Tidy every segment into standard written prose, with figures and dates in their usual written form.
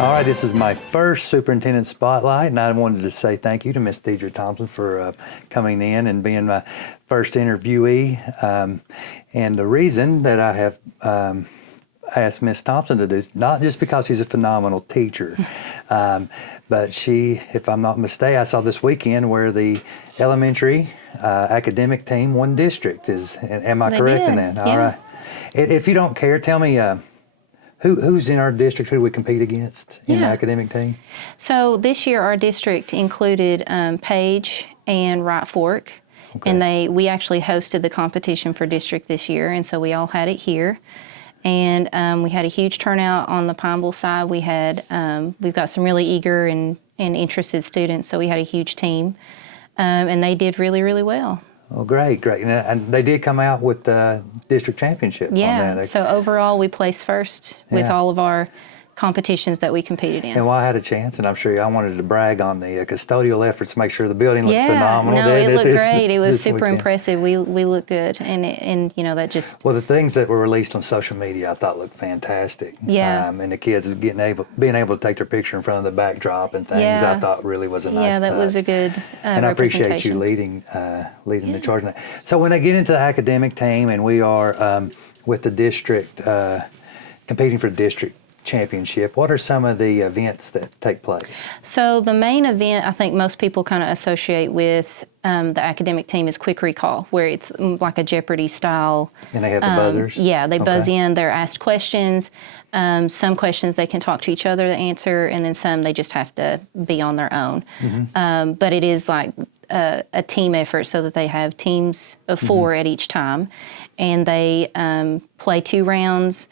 All right, this is my first superintendent spotlight, and I wanted to say thank you to Miss Deidre Thompson for coming in and being my first interviewee. And the reason that I have asked Miss Thompson to do is not just because she's a phenomenal teacher, but she, if I'm not mistaken, I saw this weekend where the elementary academic team won district. Am I correct in that? Yeah. All right. If you don't care, tell me. Who's in our district? Who do we compete against in the academic team? So this year our district included Page and Wright Fork, and we actually hosted the competition for district this year, and so we all had it here. And we had a huge turnout on the Pineville side. We've got some really eager and interested students, so we had a huge team, and they did really, really well. Oh, great. And they did come out with the district championship on that. So overall we placed first with all of our competitions that we competed in. And well, I had a chance, and I'm sure I wanted to brag on the custodial efforts to make sure the building looked phenomenal. No, it looked great. It was super impressive. We looked good, and you know, that just... Well, the things that were released on social media I thought looked fantastic. Yeah. And the kids being able to take their picture in front of the backdrop and things, I thought really was a nice touch. Yeah, that was a good and I appreciate you leading the charge in that. So when they get into the academic team, and we are with the district, competing for the district championship, what are some of the events that take place? So the main event I think most people kind of associate with the academic team is quick recall, where it's like a Jeopardy style. And they have the buzzers? Yeah, they buzz in, they're asked questions. Some questions they can talk to each other to answer, and then some they just have to be on their own. But it is like a team effort, so that they have teams of 4 at each time, and they play 2 rounds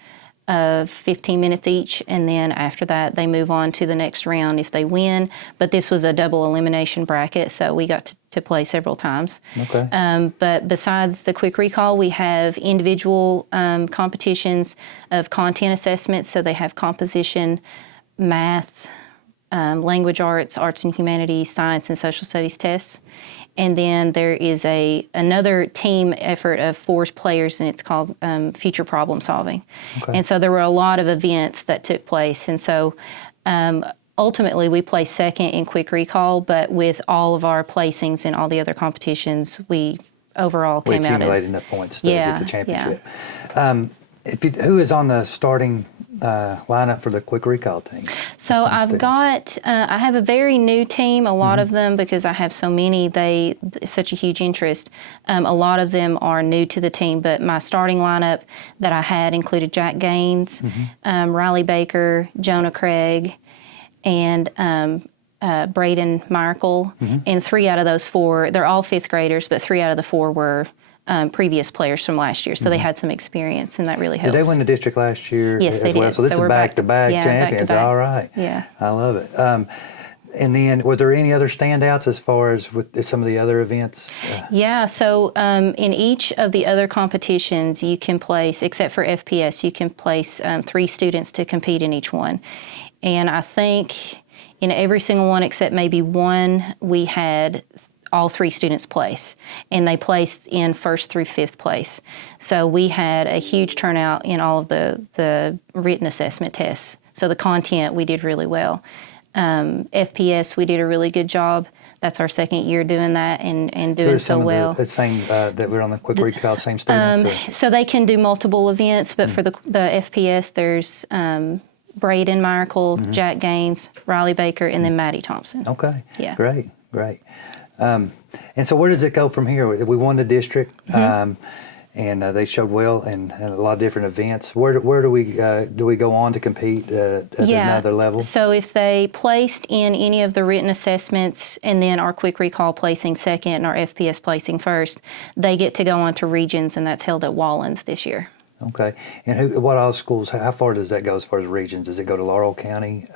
of 15 minutes each, and then after that they move on to the next round if they win. But this was a double elimination bracket, so we got to play several times. But besides the quick recall, we have individual competitions of content assessments, so they have composition, math, language arts, arts and humanities, science and social studies tests. And then there is another team effort of 4 players, and it's called future problem solving. And so there were a lot of events that took place. And so ultimately we placed second in quick recall, but with all of our placings in all the other competitions, we overall came out as... We accumulated enough points to get the championship. Who is on the starting lineup for the quick recall team? So I have a very new team, a lot of them, because I have so many, such a huge interest. A lot of them are new to the team, but my starting lineup that I had included Jack Gaines, Riley Baker, Jonah Craig, and Braden Miracle. And 3 out of those 4, they're all 5th graders, but 3 out of the 4 were previous players from last year, so they had some experience, and that really helps. Did they win the district last year? Yes, they did. So this is back-to-back champions. Back-to-back. All right. Yeah. I love it. And then, were there any other standouts as far as with some of the other events? So in each of the other competitions, you can place, except for FPS, you can place 3 students to compete in each one. And I think in every single one except maybe one, we had all 3 students place, and they placed in 1st through 5th place. So we had a huge turnout in all of the written assessment tests. So the content, we did really well. FPS, we did a really good job. That's our 2nd year doing that and doing so well. The same that we're on the quick recall, same students? So they can do multiple events, but for the FPS, there's Braden Miracle, Jack Gaines, Riley Baker, and then Maddie Thompson. Okay. Yeah. Great. And so where does it go from here? We won the district, and they showed well in a lot of different events. Where do we go on to compete at another level? So if they placed in any of the written assessments, and then our quick recall placing 2nd and our FPS placing 1st, they get to go on to regions, and that's held at Wallens this year. Okay. And what all schools, how far does that go as far as regions? Does it go to Laurel County,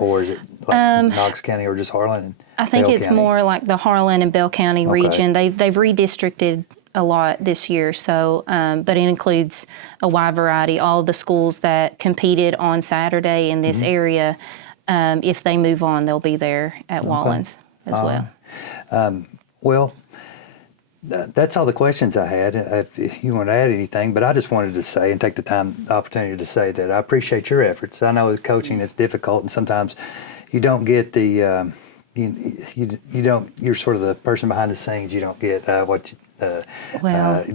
or is it like Knox County, or just Harlan and I think Bell it's County? More like the Harlan and Bell County region. They've redistricted a lot this year, so but it includes a wide variety. All of the schools that competed on Saturday in this area, if they move on, they'll be there at Wallens as well. Well, That's all the questions I had. If you want to add anything, but I just wanted to say and take the opportunity to say that I appreciate your efforts. I know with coaching it's difficult, and sometimes you don't get the you don't. You're sort of the person behind the scenes. You don't get what that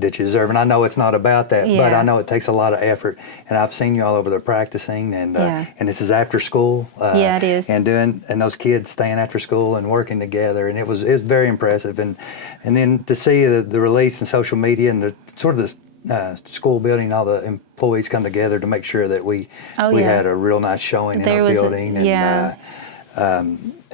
you deserve. And I know it's not about that, but I know it takes a lot of effort. And I've seen you all over there practicing, and this is after school. It is. And those kids staying after school and working together, and it was very impressive. And then to see the release in social media and the sort of the school building, all the employees come together to make sure that we had a real nice showing in our building.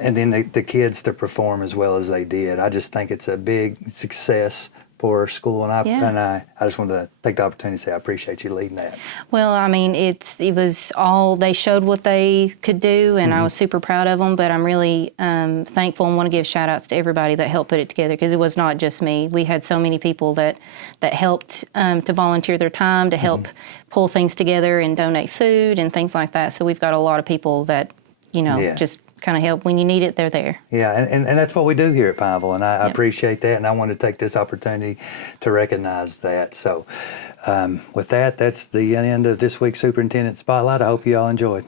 And then the kids to perform as well as they did. I just think it's a big success for our school, and I just wanted to take the opportunity to say I appreciate you leading that. Well, I mean, it was all, they showed what they could do, and I was super proud of them, but I'm really thankful and want to give shout outs to everybody that helped put it together, because it was not just me. We had so many people that helped to volunteer their time to help pull things together and donate food and things like that. So we've got a lot of people that, just kind of help when you need it, they're there. Yeah, and that's what we do here at Pineville, and I appreciate that, and I want to take this opportunity to recognize that. So with that, that's the end of this week's Superintendent Spotlight. I hope you all enjoyed.